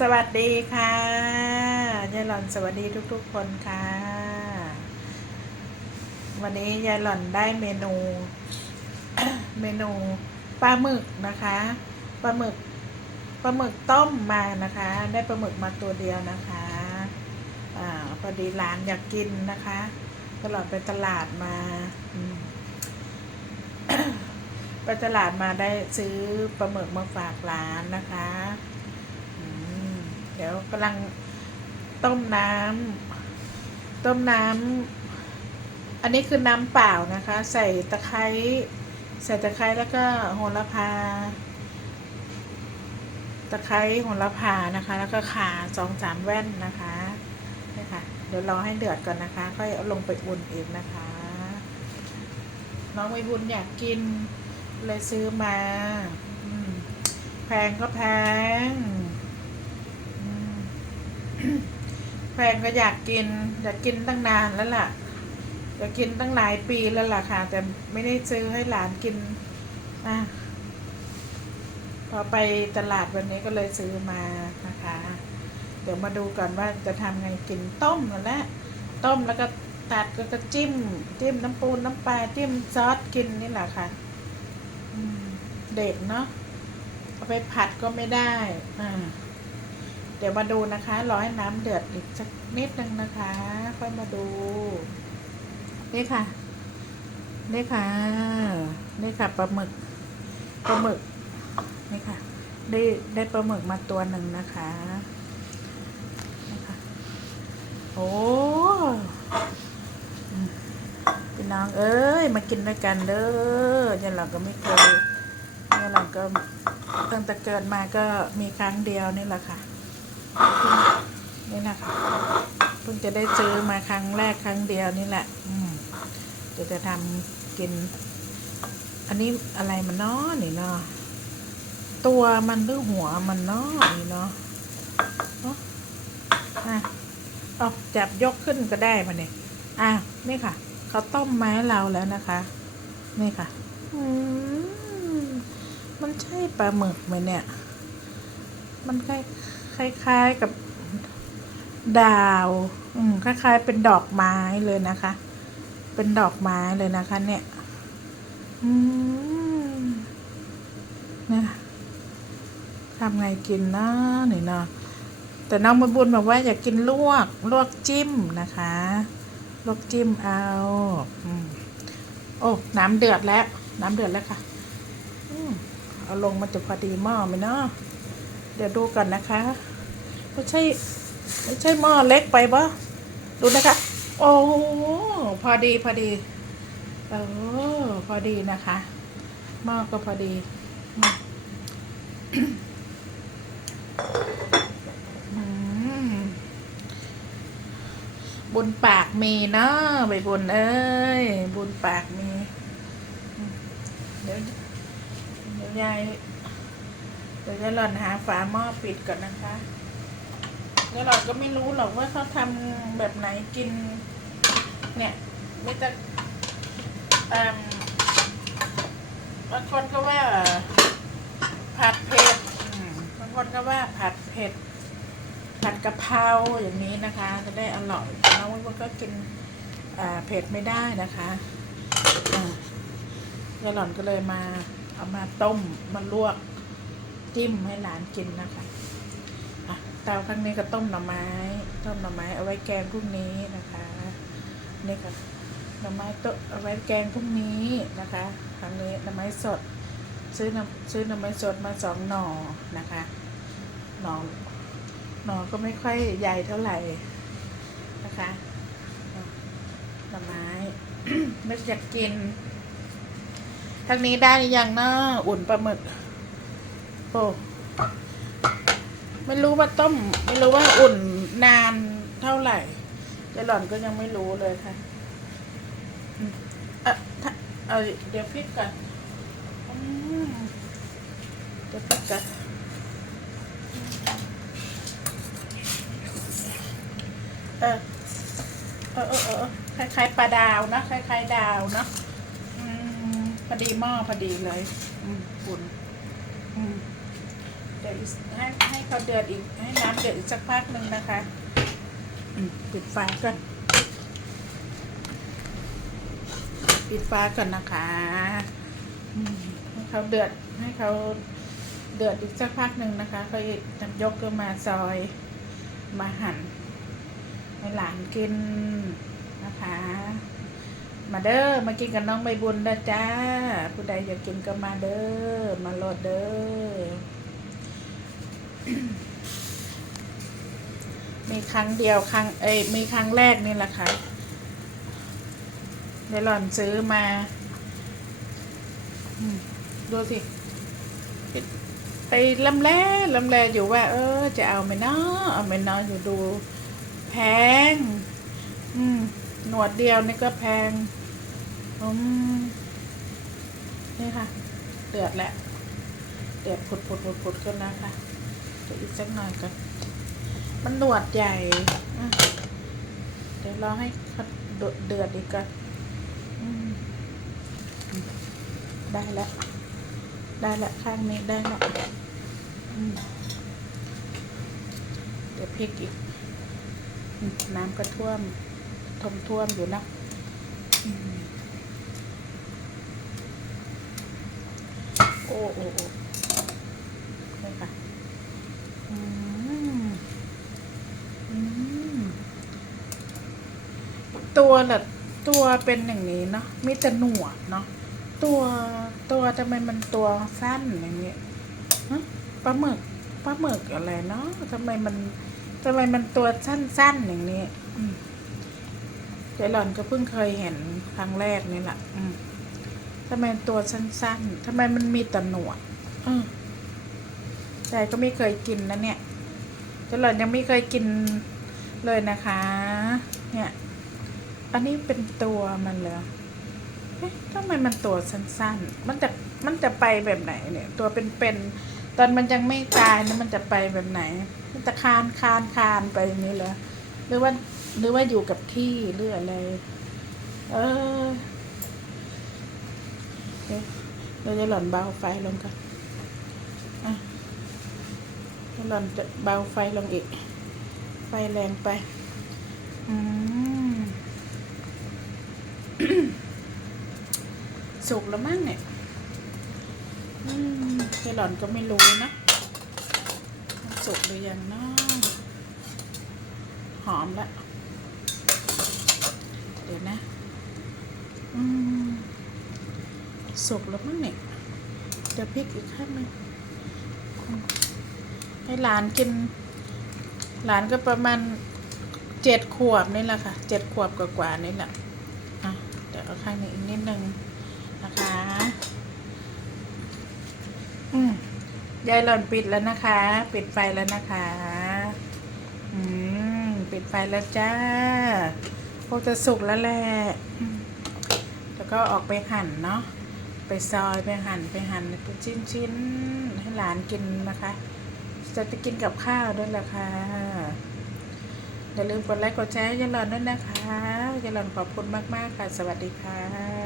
สวัสดีค่ะยายหล่อนสวัสดีทุกๆคนค่ะ วันนี้ยายหล่อนได้เมนู เมนูปลาหมึกนะคะปลาหมึกปลาหมึกต้มมานะคะ ได้ปลาหมึกมาตัวเดียวนะคะอ่าพอดีร้านอยากกินนะคะตลอดไปตลาดมาไปตลาดมาได้ซื้อปลาหมึกมาฝากร้านนะคะ เดี๋ยวกำลังต้มน้ำต้มน้ำอันนี้คือน้ำเปล่านะคะ ใส่ตะไคร้ใส่ตะไคร้แล้วก็โหระพา ตะไคร้โหระพานะคะ แล้วก็ข่าสองสามแว่นนะคะนี่ค่ะเดี๋ยวรอให้เดือดก่อนนะคะ ค่อยเอาลงไปอุ่นอีกนะคะ น้องวิบุญอยากกินเลยซื้อมาอมแพงก็แพง แพงก็อยากกิน อยากกินตั้งนานแล้วล่ะ อยากกินตั้งหลายปีแล้วล่ะค่ะ แต่ไม่ได้ซื้อให้หลานกินอะพอไปตลาดวันนี้ก็เลยซื้อมานะคะ เดี๋ยวมาดูก่อนว่าจะทำไงกินต้มนั่นแหละต้มแล้วก็ตัดแล้วก็จิ้ม จิ้มน้ำปูนน้ำปลาจิ้มซอสกินนี่แหละค่ะเด็กเนาะเอาไปผัดก็ไม่ได้ อ่า ดี๋ยวมาดูนะคะ รอให้น้ำเดือดอีกสักนิดนึงนะคะ ค่อยมาดู นี่ค่ะ นี่ค่ะ นี่ค่ะปลาหมึก ปลาหมึก นี่ค่ะ ได้ได้ปลาหมึกมาตัวหนึ่งนะคะนี่ค่ะ โอ้พี่น้องเอ้ย มากินด้วยกันเด้อยันเราก็ไม่เคยยันเราก็ตั้งแต่เกิดมาก็มีครั้งเดียวนี่แหละค่ะ นี่นะคะเพิ่งจะได้ซื้อมาครั้งแรกครั้งเดียวนี่แหละอืมเดี๋ยวจะทำกิน อันนี้อะไรมันนาะนี่เนาะตัวมันหรือหัวมันนาะนี่เนาะเนาะอะเอาจับยกขึ้นก็ได้มาเนี่ยอะนี่ค่ะเขาต้มมาให้เราแล้วนะคะ นี่ค่ะอืมมันใช่ปลาหมึกไหมเนี่ย มันคล้ คล้ายๆกับดาวคล้ายๆ เป็นดอกไม้เลยนะคะ เป็นดอกไม้เลยนะคะ เนี่ยนี่ทำไงกินนะนี่เนาะแต่น้องมาบุญบอกว่าอยากกินลวก ลวกจิ้มนะคะ ลวกจิ้มเอาอโอ้ น้ำเดือดแล้ว น้ำเดือดแล้วค่ะอเอาลงมาจะพอดีหม้อไหมเนาะ เดี๋ยวดูก่อนนะคะ ไม่ใช่ ไม่ใช่หม้อเล็กไปปะดูนะคะ โอ้พอดีพอดีเออพอดีนะคะหม้อก็พอดีบุญปากมีเนาะใบบุญเอ้ยบุญปากมี เดี๋ยวเดี๋ยวยาย เดี๋ยวจะหล่อนหาฝาหม้อปิดก่อนนะคะเดี๋ยวหล่อนก็ไม่รู้หรอกว่าเขาทำแบบไหนกิน เนี่ยไม่จะเอิ่มบางคนก็ว่าผัดเผ็ดบางคนก็ว่าผัดเผ็ด ผัดกะเพราอย่างนี้นะคะ จะได้อร่อยแล้วบางคนก็กินเผ็ดไม่ได้นะคะอ่าเดี๋ยวหล่อนก็เลยมาเอามาต้มมาลวก จิ้มให้หลานกินนะคะอะเตาครั้งนี้ก็ต้มหน่อไม้ ต้มหน่อไม้เอาไว้แกงพรุ่งนี้นะคะนี่ค่ะหน่อไม้ต้มเอาไว้แกงพรุ่งนี้นะคะครั้งนี้หน่อไม้สด ซื้อหน่อซื้อหน่อไม้สดมาสองหน่อนะคะหน่อหน่อก็ไม่ค่อยใหญ่เท่าไหร่นะคะหน่อไม้ไม่อยากกินทางนี้ได้ยังเนาะอุ่นปลาหมึก โอ้ไม่รู้ว่าต้ม ไม่รู้ว่าอุ่นนานเท่าไหร่เจหล่อนก็ยังไม่รู้เลยค่ะอืมเอะถ้าเอาเดี๋ยวพริกก่อนอืมเดี๋ยวพริกก่อนเออเออเออเออคล้ายๆปลาดาวนะคล้ายๆดาวเนาะอืมพอดีหม้อพอดีเลย อืมอุ่นอืม เดี๋ยวอีกให้ให้เขาเดือดอีกให้น้ำเดือดอีกสักพักหนึ่งนะคะปิดไฟก่อนปิดไฟก่อนนะคะให้เขาเดือดให้เขาเดือดอีกสักพักหนึ่งนะคะเขาจะยกขึ้นมาซอยมาหั่นให้หลานกินนะคะ มาเด้อมากินกับน้องใบบุญเด้อจ้า ผู้ใดอยากกินก็มาเด้อมาโหลดเด้อ มีครั้งเดียวครั้งเอ้ยมีครั้งแรกนี่แหละค่ะเดี๋ยวหล่อนซื้อมา ดูสิไปลำแล่ลำแลอยู่ว่า เออ จะเอาไหมเนาะเอาไหมเนาะอยู่ดูแพง อืม หนวดเดียวนี่ก็แพงอืมนี่ค่ะ เดือดแหล้วเดือดผุดผุดผุดผุดขึ้นแล้วค่ะ เดี๋ยวอีกสักหน่อยก่อนมันหนวดใหญ่ เดี๋ยวรอให้เขาเดือดเดือดอีกก่อนได้แล้ว ได้แล้วข้างนี้ได้แล้วเดี๋ยวพริกอีก น้ำก็ท่วมทมท่วมอยู่นะโอ้โอ้โอ้นี่ค่ะอืมอืม ตัวละตัวเป็นอย่างนี้เนาะมีแต่หนวดเนาะตัวตัวทำไมมันตัวสั้นอย่างนี้ปลาหมึกปลาหมึกอะไรเนาะทำไมมันทำไมมันตัวสั้นๆอย่างนี้เดี๋ยวหล่อนก็เพิ่งเคยเห็นครั้งแรกนี่แหละทำไมตัวสั้นๆทำไมมันมีแต่หนวดเออแต่ก็ไม่เคยกินนะเนี่ยเดี๋ยวหล่อนยังไม่เคยกินเลยนะคะ เนี่ย อันนี้เป็นตัวมันเหรอเอ๊ะทำไมมันตัวสั้นๆ มันจะมันจะไปแบบไหนเนี่ย ตัวเป็นๆ ตอนมันยังไม่ตายนี่ยมันจะไปแบบไหน มันจะคานคานคานไปอย่างนี้เหรอ หรือว่าหรือว่าอยู่กับที่หรืออะไร เออเดี๋ยวเราจะหล่อนเบาไฟลงก่อนอะจะหล่อนจะเบาไฟลงอีก ไฟแรงไป อืม สุกแล้วมั้งเนี่ยอืมเจหล่อนก็ไม่รู้นะสุกหรือยังเนาะหอมละ เดี๋ยวนะอืมสุกแล้วมั้งเนี่ยเดี๋ยวพริกอีกข้างหนึ่งให้หลานกิน หลานก็ประมาณเจ็ดขวบนี่แหละค่ะเจ็ดขวบกว่าๆนี่แหละอะเดี๋ยวเอาข้างนี้อีกนิดนึง นะคะ อืมยายหล่อนปิดแล้วนะคะ ปิดไฟแล้วนะคะ อืม ปิดไฟแล้วจ้าคงจะสุกแล้วแหละแล้วก็ออกไปหั่นเนาะ ไปซอยไปหั่นไปหั่นเป็นชิ้นๆให้หลานกินนะคะ จะจะกินกับข้าวด้วยล่ะค่ะอย่าลืมกดไลค์กดแชร์ยายหลอนด้วยนะคะยายหลอนขอบคุณมาก ๆ ค่ะ สวัสดีค่ะ